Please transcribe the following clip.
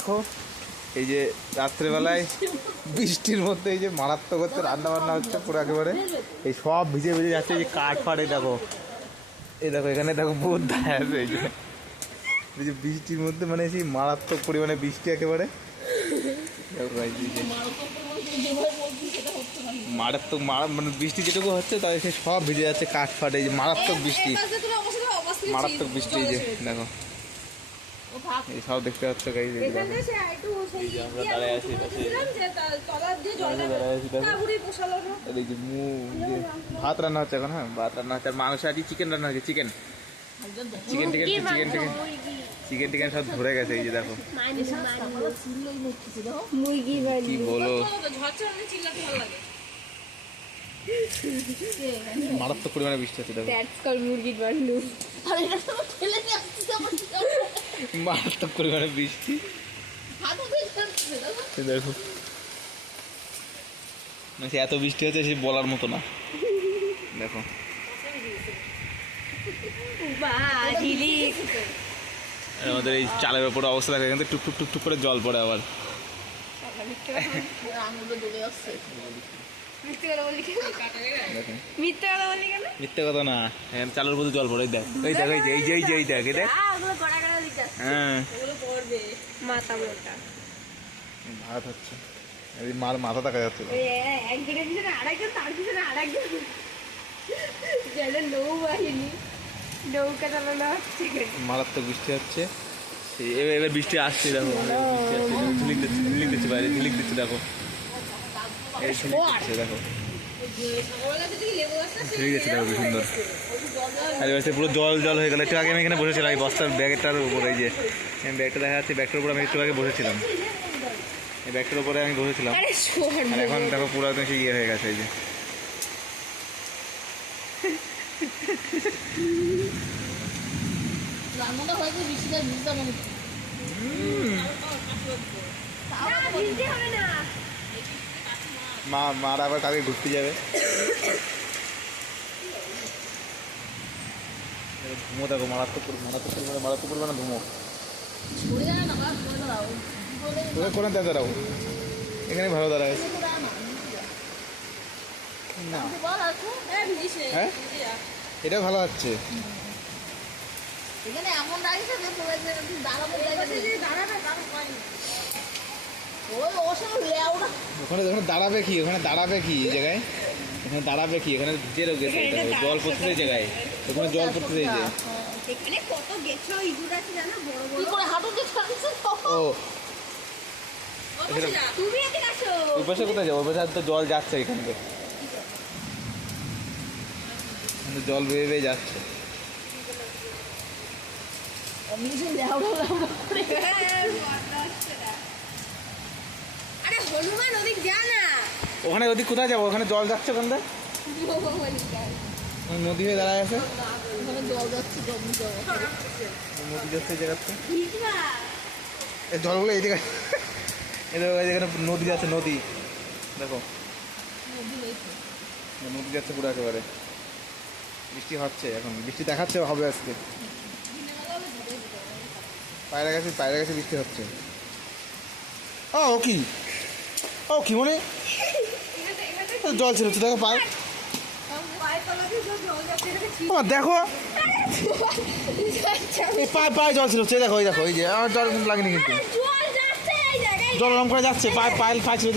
দেখো এই যে রাত্রেবেলায় বৃষ্টির মধ্যে এই যে মারাত্মক হচ্ছে, রান্না বান্না হচ্ছে পুরো একেবারে এই সব ভিজে ভিজে যাচ্ছে। এই যে কাঠ ফাটে দেখো, এই দেখো এখানে দেখো বহুত দেখা আছে। এই যে বৃষ্টির মধ্যে মানে সেই মারাত্মক পরিমাণে বৃষ্টি একেবারে মারাত্মক মানে বৃষ্টি যেটুকু হচ্ছে তাই সে সব ভিজে যাচ্ছে, কাঠ ফাটে। এই যে মারাত্মক বৃষ্টি, মারাত্মক বৃষ্টি। এই যে দেখো এই সব দেখতে পাচ্ছ গাইজ, আমরা দাঁড়ায় আছি ভাত রান্না হচ্ছে এখন। হ্যাঁ ভাত রান্না হচ্ছে, আর মাংস আছে, চিকেন রান্না হচ্ছে। চিকেন চিকেন টিকেন চিকেন টিকেন চিকেন টিকেন সব ধরে গেছে। এই যে দেখো কি বলো, মারাত্মক পরিমাণে বৃষ্টি হচ্ছে। দেখো মারাত্মক পরিমাণে বৃষ্টি দেখো, সে এত বৃষ্টি হচ্ছে সে বলার মতো না। দেখো আমাদের এই চালের ওপরে অবস্থা দেখো, এখান থেকে টুক টুক টুক টুক করে জল পড়ে আবার। মিথ্যে কথা না, এখানে চালের উপরে জল পড়ে। দেখ এই দেখ এই যে এই যে এই যে এই দেখ এই দেখ, হ্যাঁ ভাত হচ্ছে, মার মাথা দেখা যাচ্ছে। মারাত্মক বৃষ্টি হচ্ছে, এবার বৃষ্টি আসছে। দেখো ঝিলিক দিচ্ছে বাইরে, ঝিলিক দিচ্ছে। দেখো এই ঝিলিক দিচ্ছে, দেখো ঝিলিক দিচ্ছে। দেখো কি সুন্দর, আর এবার পুরো জল জল হয়ে গেল। একটু আগে আমি এখানে বসেছিলাম এই বস্তার ব্যাগটার উপরে, এই যে ব্যাগটা দেখা যাচ্ছে, ব্যাগটার উপরে আমি একটু আগে বসেছিলাম। এই ব্যাগটার উপরে আমি বসেছিলাম, আর এখন দেখো পুরো একদম সেই ইয়ে হয়ে গেছে। এই যে মারা আবার কালকে ঘুরতে যাবে। ধুমো দেখো, মারাত্মক পরিমাণে ধুমো। তোকে কোন দাঁড়াও, এখানে ভালো দাঁড়ায় না। হ্যাঁ এটা ভালো হচ্ছে, ওখানে দাঁড়াবে কি, ওখানে দাঁড়াবে কি এই জায়গায়, এখানে দাঁড়াবে কি, এখানে ভিজে গেছে জল পড়তে এই জায়গায়, ওখানে জল পড়তে এই যে ওই পাশে কোথায় যাবো, ওই পাশে তো জল যাচ্ছে, এখানে জল বেয়ে বেয়ে যাচ্ছে। ওখানে ওদিক কোথায় যাবো, ওখানে জল যাচ্ছে, ওখানে নদী হয়ে দাঁড়ায় আছে, নদী যাচ্ছে জায়গাতে, জলগুলো এইদিকে এখানে নদী যাচ্ছে, নদী দেখো নদী যাচ্ছে পুরো একেবারে। বৃষ্টি হচ্ছে এখন, বৃষ্টি দেখাচ্ছে হবে আজকে। পায়রা গাছে বৃষ্টি হচ্ছে। ও কি মনে জল ছিল, দেখো পায়ে, দেখো পায়ে জল ছিল, দেখো এই দেখো, এই যে আমার জল কিন্তু লাগেনি, কিন্তু জল রং করে যাচ্ছে, পায়ে ছিল।